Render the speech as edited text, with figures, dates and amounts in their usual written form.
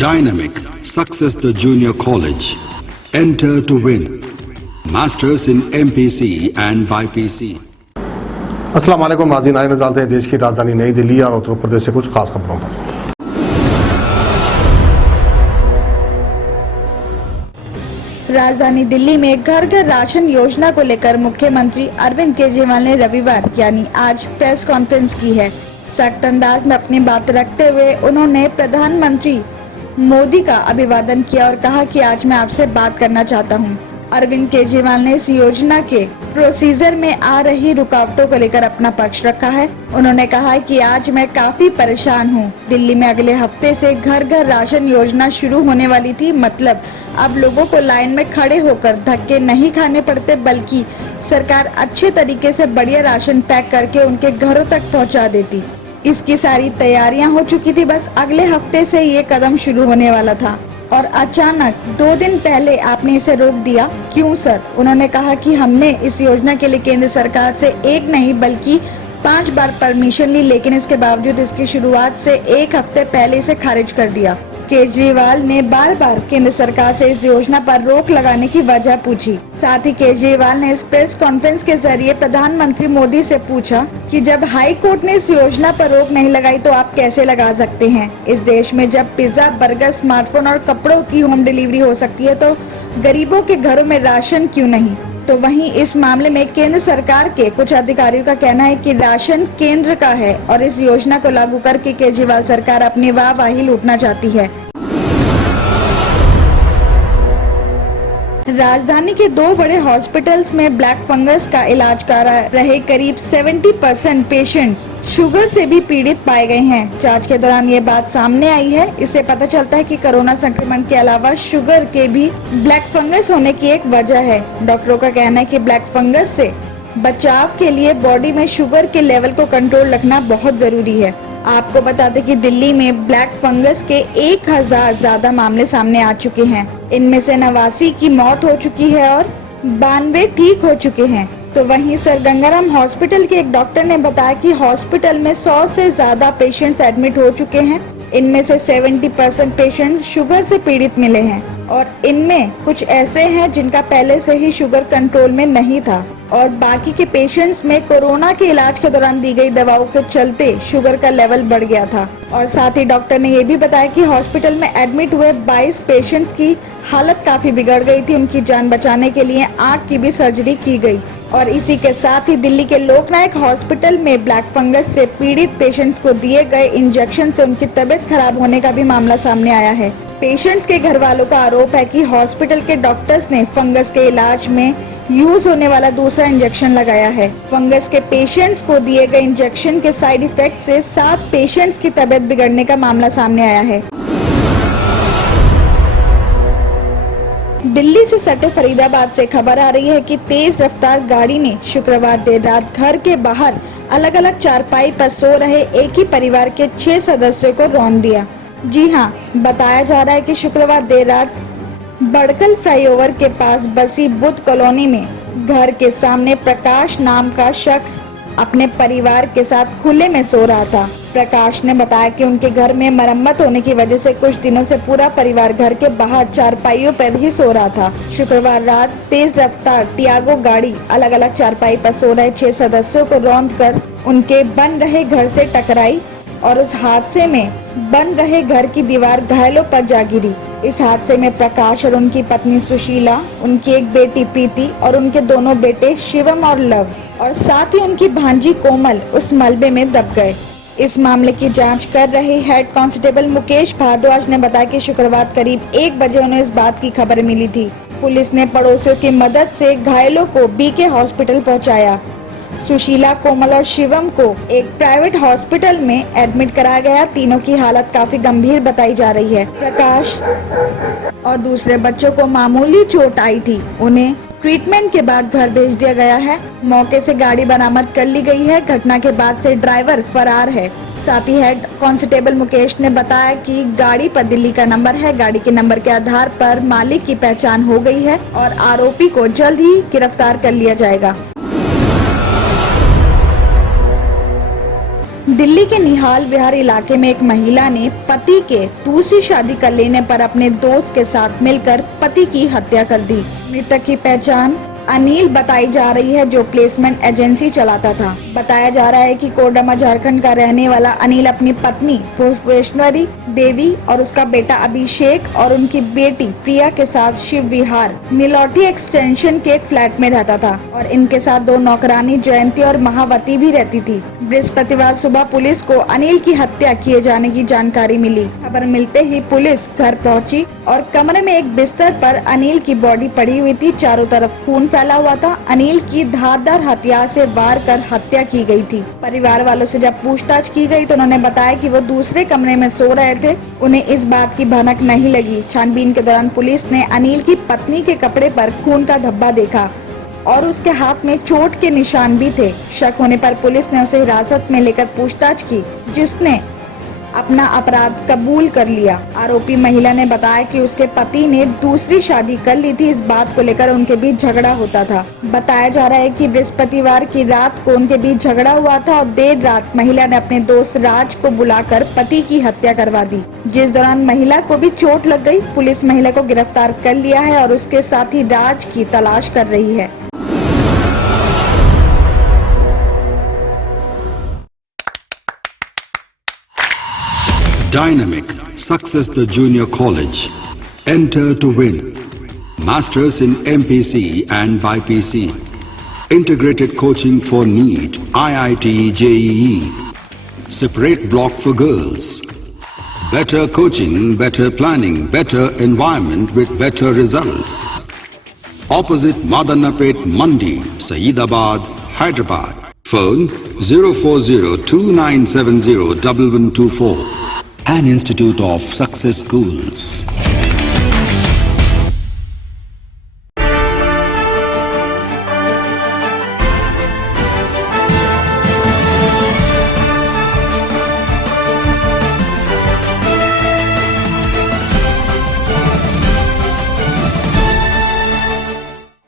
Dynamic Success the Junior College. Enter to win. Masters in MPC and BPC. अस्सलाम वालेकुम नाज़रीन, आइए नज़र डालते हैं देश की राजधानी नई दिल्ली और उत्तर प्रदेश से कुछ खास खबरों पर। राजधानी दिल्ली में घर घर राशन योजना को लेकर मुख्यमंत्री अरविंद केजरीवाल ने रविवार यानी आज प्रेस कॉन्फ्रेंस की है। सख्त अंदाज में अपनी बात रखते हुए उन्होंने प्रधानमंत्री मोदी का अभिवादन किया और कहा कि आज मैं आपसे बात करना चाहता हूं। अरविंद केजरीवाल ने इस योजना के प्रोसीजर में आ रही रुकावटों को लेकर अपना पक्ष रखा है। उन्होंने कहा कि आज मैं काफी परेशान हूं। दिल्ली में अगले हफ्ते से घर घर राशन योजना शुरू होने वाली थी। मतलब अब लोगों को लाइन में खड़े होकर धक्के नहीं खाने पड़ते, बल्कि सरकार अच्छे तरीके से बढ़िया राशन पैक करके उनके घरों तक पहुंचा देती। इसकी सारी तैयारियां हो चुकी थी, बस अगले हफ्ते से ये कदम शुरू होने वाला था और अचानक 2 दिन पहले आपने इसे रोक दिया। क्यों सर? उन्होंने कहा कि हमने इस योजना के लिए केंद्र सरकार से एक नहीं बल्कि 5 बार परमिशन ली, लेकिन इसके बावजूद इसकी शुरुआत से 1 हफ्ते पहले इसे खारिज कर दिया। केजरीवाल ने बार बार केंद्र सरकार से इस योजना पर रोक लगाने की वजह पूछी। साथ ही केजरीवाल ने इस प्रेस कॉन्फ्रेंस के जरिए प्रधानमंत्री मोदी से पूछा कि जब हाई कोर्ट ने इस योजना पर रोक नहीं लगाई तो आप कैसे लगा सकते हैं। इस देश में जब पिज्जा, बर्गर, स्मार्टफोन और कपड़ों की होम डिलीवरी हो सकती है तो गरीबों के घरों में राशन क्यों नहीं? तो वहीं इस मामले में केंद्र सरकार के कुछ अधिकारियों का कहना है कि राशन केंद्र का है और इस योजना को लागू करके केजरीवाल सरकार अपनी वाहवाही लूटना चाहती है। राजधानी के 2 बड़े हॉस्पिटल्स में ब्लैक फंगस का इलाज करा रहे करीब 70% पेशेंट्स शुगर से भी पीड़ित पाए गए हैं। जांच के दौरान ये बात सामने आई है। इससे पता चलता है कि कोरोना संक्रमण के अलावा शुगर के भी ब्लैक फंगस होने की एक वजह है। डॉक्टरों का कहना है कि ब्लैक फंगस से बचाव के लिए बॉडी में शुगर के लेवल को कंट्रोल रखना बहुत जरूरी है। आपको बता दें कि दिल्ली में ब्लैक फंगस के 1000 ज्यादा मामले सामने आ चुके हैं। इनमें से 89 की मौत हो चुकी है और 92 ठीक हो चुके हैं। तो वहीं सर गंगाराम हॉस्पिटल के एक डॉक्टर ने बताया कि हॉस्पिटल में 100 से ज्यादा पेशेंट्स एडमिट हो चुके हैं। इनमें से 70% पेशेंट्स शुगर से पीड़ित मिले हैं और इनमें कुछ ऐसे हैं जिनका पहले से ही शुगर कंट्रोल में नहीं था और बाकी के पेशेंट्स में कोरोना के इलाज के दौरान दी गई दवाओं के चलते शुगर का लेवल बढ़ गया था। और साथ ही डॉक्टर ने ये भी बताया कि हॉस्पिटल में एडमिट हुए 22 पेशेंट्स की हालत काफी बिगड़ गई थी। उनकी जान बचाने के लिए आंख की भी सर्जरी की गई। और इसी के साथ ही दिल्ली के लोकनायक हॉस्पिटल में ब्लैक फंगस से पीड़ित पेशेंट्स को दिए गए इंजेक्शन से उनकी तबीयत खराब होने का भी मामला सामने आया है। पेशेंट्स के घर वालों का आरोप है कि हॉस्पिटल के डॉक्टर्स ने फंगस के इलाज में यूज होने वाला दूसरा इंजेक्शन लगाया है। फंगस के पेशेंट्स को दिए गए इंजेक्शन के साइड इफेक्ट से 7 पेशेंट्स की तबीयत बिगड़ने का मामला सामने आया है। दिल्ली से सटे फरीदाबाद से खबर आ रही है कि तेज रफ्तार गाड़ी ने शुक्रवार देर रात घर के बाहर अलग अलग चारपाई पर सो रहे एक ही परिवार के 6 सदस्यों को रौंद दिया। जी हाँ, बताया जा रहा है कि शुक्रवार देर रात बड़कल फ्लाईओवर के पास बसी बुद्ध कॉलोनी में घर के सामने प्रकाश नाम का शख्स अपने परिवार के साथ खुले में सो रहा था। प्रकाश ने बताया कि उनके घर में मरम्मत होने की वजह से कुछ दिनों से पूरा परिवार घर के बाहर चारपाइयों पर ही सो रहा था। शुक्रवार रात तेज रफ्तार टियागो गाड़ी अलग अलग चारपाई पर सो रहे 6 सदस्यों को रौंदकर उनके बन रहे घर से टकराई और उस हादसे में बन रहे घर की दीवार घायलों पर जा गिरी। इस हादसे में प्रकाश और उनकी पत्नी सुशीला, उनकी एक बेटी प्रीति और उनके दोनों बेटे शिवम और लव और साथ ही उनकी भांजी कोमल उस मलबे में दब गए। इस मामले की जांच कर रहे हेड कांस्टेबल मुकेश भारद्वाज ने बताया कि शुक्रवार करीब 1 बजे उन्हें इस बात की खबर मिली थी। पुलिस ने पड़ोसियों की मदद से घायलों को बीके हॉस्पिटल पहुंचाया। सुशीला, कोमल और शिवम को एक प्राइवेट हॉस्पिटल में एडमिट कराया गया। तीनों की हालत काफी गंभीर बताई जा रही है। प्रकाश और दूसरे बच्चों को मामूली चोट आई थी। उन्हें ट्रीटमेंट के बाद घर भेज दिया गया है। मौके से गाड़ी बरामद कर ली गई है। घटना के बाद से ड्राइवर फरार है। साथ ही हेड कांस्टेबल मुकेश ने बताया कि गाड़ी पर दिल्ली का नंबर है। गाड़ी के नंबर के आधार पर मालिक की पहचान हो गई है और आरोपी को जल्द ही गिरफ्तार कर लिया जाएगा। दिल्ली के निहाल विहार इलाके में एक महिला ने पति के दूसरी शादी कर लेने पर अपने दोस्त के साथ मिलकर पति की हत्या कर दी। मृतक की पहचान अनिल बताई जा रही है, जो प्लेसमेंट एजेंसी चलाता था। बताया जा रहा है कि कोडरमा झारखंड का रहने वाला अनिल अपनी पत्नी पुष्पेश्वरी देवी और उसका बेटा अभिषेक और उनकी बेटी प्रिया के साथ शिव विहार नीलौटी एक्सटेंशन के एक फ्लैट में रहता था और इनके साथ दो नौकरानी जयंती और महावती भी रहती थी। बृहस्पतिवार सुबह पुलिस को अनिल की हत्या किए जाने की जानकारी मिली। खबर मिलते ही पुलिस घर पहुंची और कमरे में एक बिस्तर पर अनिल की बॉडी पड़ी हुई थी। चारों तरफ खून फैला हुआ था। अनिल की धारदार हथियार से वार कर हत्या की गई थी। परिवार वालों से जब पूछताछ की गई तो उन्होंने बताया कि वो दूसरे कमरे में सो रहे थे, उन्हें इस बात की भनक नहीं लगी। छानबीन के दौरान पुलिस ने अनिल की पत्नी के कपड़े पर खून का धब्बा देखा और उसके हाथ में चोट के निशान भी थे। शक होने पर पुलिस ने उसे हिरासत में लेकर पूछताछ की, जिसने अपना अपराध कबूल कर लिया। आरोपी महिला ने बताया कि उसके पति ने दूसरी शादी कर ली थी। इस बात को लेकर उनके बीच झगड़ा होता था। बताया जा रहा है कि बृहस्पतिवार की रात को उनके बीच झगड़ा हुआ था और देर रात महिला ने अपने दोस्त राज को बुलाकर पति की हत्या करवा दी, जिस दौरान महिला को भी चोट लग गई। पुलिस महिला को गिरफ्तार कर लिया है और उसके साथ ही राज की तलाश कर रही है। Dynamic Success the Junior College. Enter to win. Masters in MPC and BPC. Integrated coaching for NEET, IIT, JEE. Separate block for girls. Better coaching, better planning, better environment with better results. Opposite Madannapet Mandi, Saeedabad, Hyderabad. Phone 04029701124. An Institute of Success Schools.